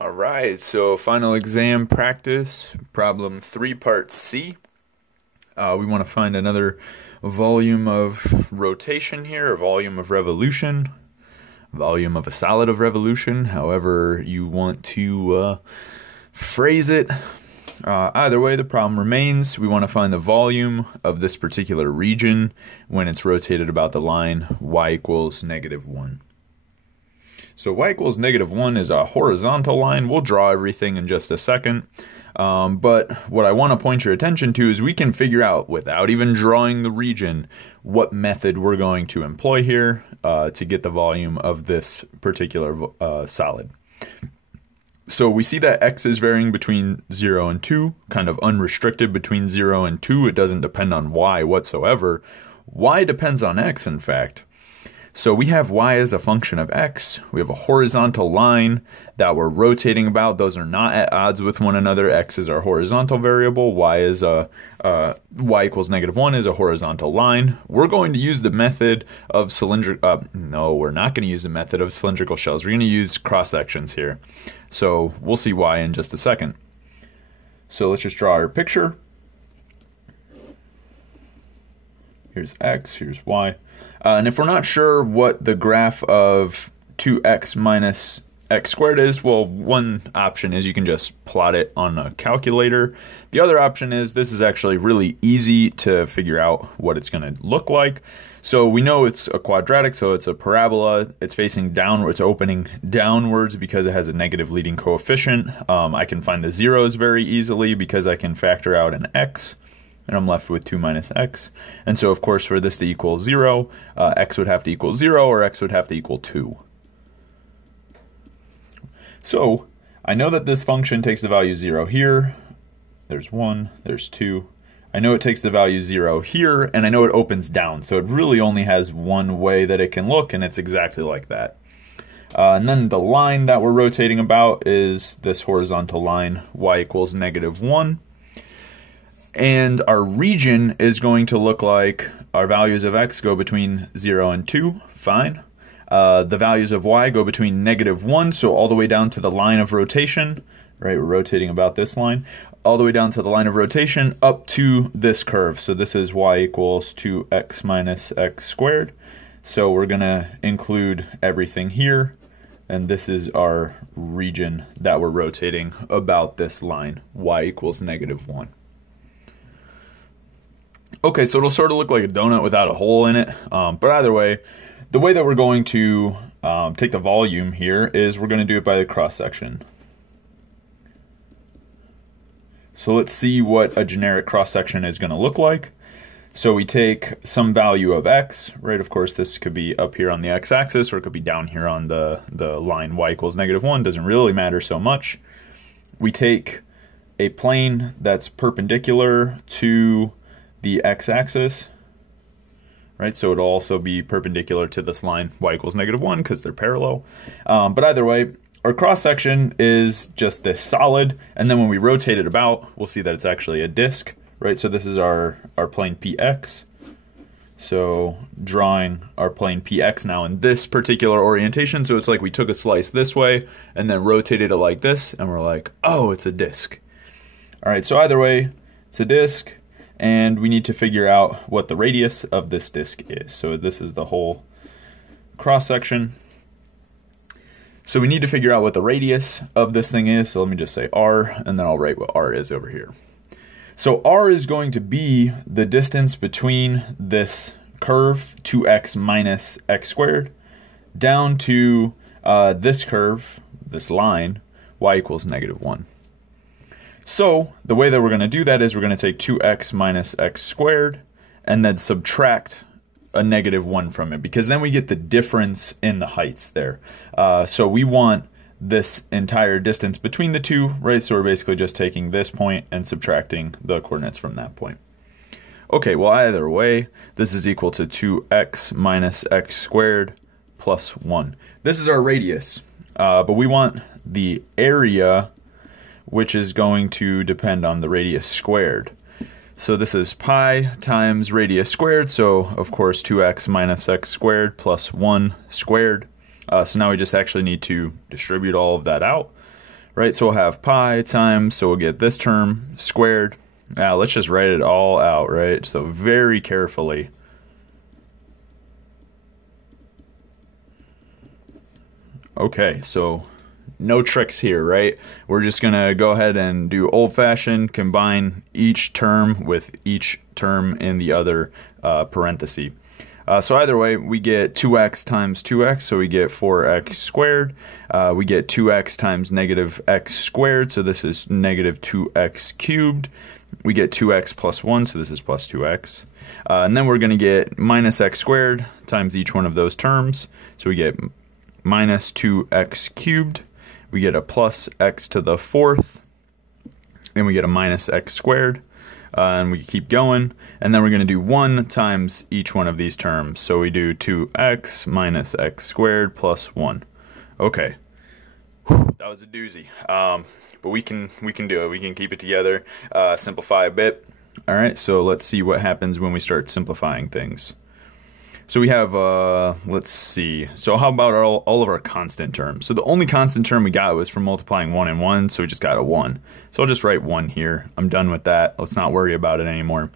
All right, so final exam practice, problem 3, part C. We want to find another volume of rotation here, a volume of revolution, volume of a solid of revolution, however you want to phrase it. Either way, the problem remains. We want to find the volume of this particular region when it's rotated about the line y equals -1. So y equals -1 is a horizontal line. We'll draw everything in just a second. But what I want to point your attention to is we can figure out, without even drawing the region, what method we're going to employ here to get the volume of this particular solid. So we see that x is varying between 0 and 2, kind of unrestricted between 0 and 2. It doesn't depend on y whatsoever. Y depends on x, in fact. So we have y as a function of x. We have a horizontal line that we're rotating about. Those are not at odds with one another. X is our horizontal variable. Y is y equals -1 is a horizontal line. We're going to use the method of cylindrical. No, we're not going to use the method of cylindrical shells. We're going to use cross sections here. So we'll see why in just a second. So let's just draw our picture. Here's x, here's y. And if we're not sure what the graph of 2x minus x squared is, well, one option is you can just plot it on a calculator. The other option is this is actually really easy to figure out what it's going to look like. So we know it's a quadratic, so it's a parabola. It's facing downward, it's opening downwards because it has a negative leading coefficient. I can find the zeros very easily because I can factor out an x. And I'm left with 2 minus x. And so, of course, for this to equal 0, x would have to equal 0 or x would have to equal 2. So I know that this function takes the value 0 here. There's 1, there's 2. I know it takes the value 0 here, and I know it opens down. So it really only has one way that it can look, and it's exactly like that. And then the line that we're rotating about is this horizontal line, y equals -1. And our region is going to look like our values of x go between 0 and 2, fine. The values of y go between -1, so all the way down to the line of rotation, right? We're rotating about this line, all the way down to the line of rotation up to this curve. So this is y equals 2x minus x squared. So we're going to include everything here, and this is our region that we're rotating about this line, y equals -1. Okay, so it'll sort of look like a donut without a hole in it, but either way, the way that we're going to take the volume here is we're going to do it by the cross section. So let's see what a generic cross section is going to look like. So we take some value of x, right? Of course, this could be up here on the x-axis, or it could be down here on the line y equals -1. Doesn't really matter so much. We take a plane that's perpendicular to the x-axis, right? So it'll also be perpendicular to this line y equals -1 because they're parallel. But either way, our cross-section is just this solid, and then when we rotate it about, we'll see that it's actually a disk, right? So this is our plane px. So drawing our plane px now in this particular orientation, so it's like we took a slice this way and then rotated it like this, and we're like, oh, it's a disk. All right, so either way, it's a disk. And we need to figure out what the radius of this disk is. So this is the whole cross section. So we need to figure out what the radius of this thing is. So let me just say r, and then I'll write what r is over here. So r is going to be the distance between this curve, 2x minus x squared, down to this curve, this line, y equals -1. So the way that we're going to do that is we're going to take 2x minus x squared and then subtract a -1 from it, because then we get the difference in the heights there. So we want this entire distance between the two, right? So we're basically just taking this point and subtracting the coordinates from that point. Okay, well, either way, this is equal to 2x minus x squared plus 1. This is our radius, but we want the area, which is going to depend on the radius squared. So this is pi times radius squared, so of course 2x minus x squared plus 1 squared. So now we just actually need to distribute all of that out, right? So we'll have pi times, so we'll get this term squared. Now let's just write it all out, right? So very carefully. Okay, so no tricks here, right? We're just gonna go ahead and do old-fashioned, combine each term with each term in the other parenthesis. So either way, we get 2x times 2x, so we get 4x squared. We get 2x times negative x squared, so this is negative 2x cubed. We get 2x plus 1, so this is plus 2x. And then we're going to get minus x squared times each one of those terms. So we get minus 2x cubed. We get a plus x to the fourth. And we get a minus x squared. And we keep going. And then we're going to do 1 times each one of these terms. So we do 2x minus x squared plus 1. Okay. That was a doozy. But we can do it. We can keep it together, simplify a bit. All right, so let's see what happens when we start simplifying things. So we have, let's see. So how about all of our constant terms? So the only constant term we got was from multiplying 1 and 1, so we just got a 1. So I'll just write 1 here. I'm done with that. Let's not worry about it anymore.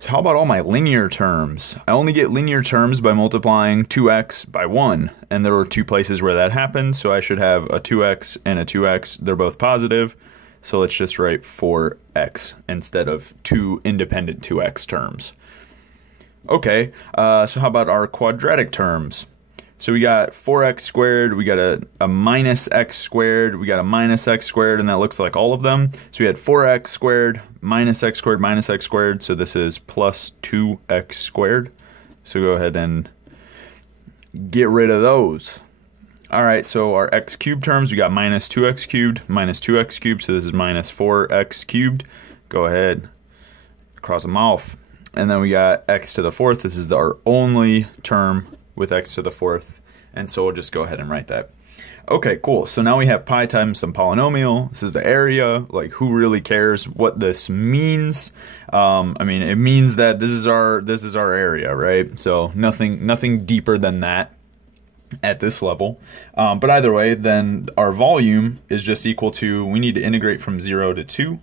So how about all my linear terms? I only get linear terms by multiplying 2x by 1, and there were 2 places where that happened, so I should have a 2x and a 2x. They're both positive, so let's just write 4x instead of 2 independent 2x terms. Okay, so how about our quadratic terms? So we got 4x squared, we got a minus x squared, we got a minus x squared, and that looks like all of them. So we had 4x squared, minus x squared, so this is plus 2x squared. So go ahead and get rid of those. All right, so our x cubed terms, we got minus 2x cubed, so this is minus 4x cubed. Go ahead, cross them off. And then we got x to the fourth. This is our only term with x to the fourth. And so we'll just go ahead and write that. Okay, cool. So now we have pi times some polynomial. This is the area. Like, who really cares what this means? I mean, it means that this is our area, right? So nothing deeper than that at this level. But either way, then our volume is just equal to, we need to integrate from 0 to 2.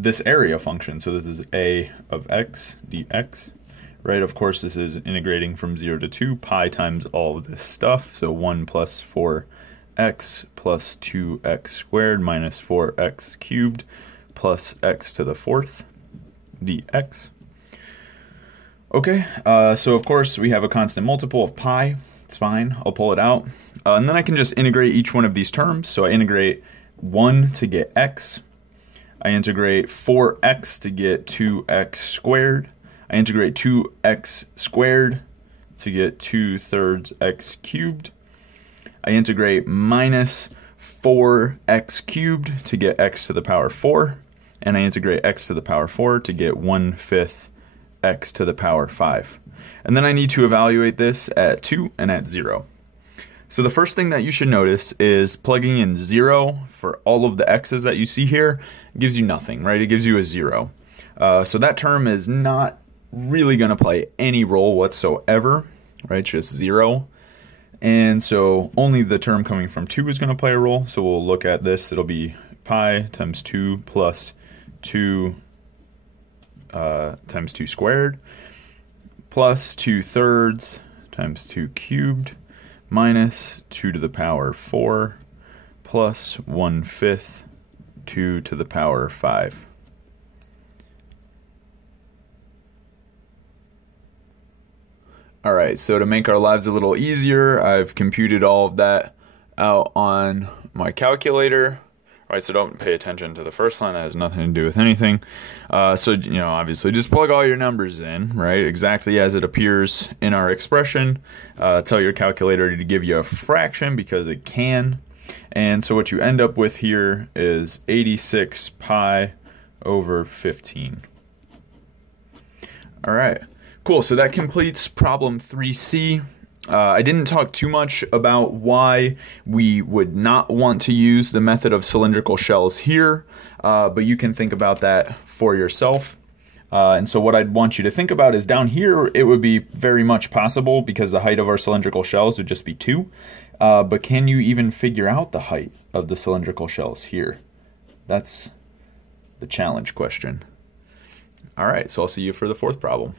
This area function, so this is a of x dx, right? Of course, this is integrating from 0 to 2, pi times all of this stuff, so 1 plus 4x plus 2x squared minus 4x cubed plus x to the fourth dx. Okay, so of course we have a constant multiple of pi. It's fine, I'll pull it out. And then I can just integrate each one of these terms. So I integrate 1 to get x. I integrate 4x to get 2x squared. I integrate 2x squared to get 2/3 x cubed. I integrate minus 4x cubed to get x to the power 4. And I integrate x to the power 4 to get 1/5 x to the power 5. And then I need to evaluate this at 2 and at 0. So the first thing that you should notice is plugging in 0 for all of the x's that you see here gives you nothing, right? It gives you a 0. So that term is not really going to play any role whatsoever, right? Just 0. And so only the term coming from 2 is going to play a role. So we'll look at this. It'll be pi times 2 plus 2 times 2 squared plus 2/3 times 2 cubed minus 2 to the power 4 plus 1/5 2 to the power 5. All right, so to make our lives a little easier, I've computed all of that out on my calculator. All right, so don't pay attention to the first line. That has nothing to do with anything. So, you know, obviously just plug all your numbers in, right, exactly as it appears in our expression. Tell your calculator to give you a fraction because it can. And so what you end up with here is 86 pi over 15. All right, cool. So that completes problem 3C. I didn't talk too much about why we would not want to use the method of cylindrical shells here, but you can think about that for yourself. And so what I'd want you to think about is down here, it would be very much possible because the height of our cylindrical shells would just be 2. But can you even figure out the height of the cylindrical shells here? That's the challenge question. All right, so I'll see you for the fourth problem.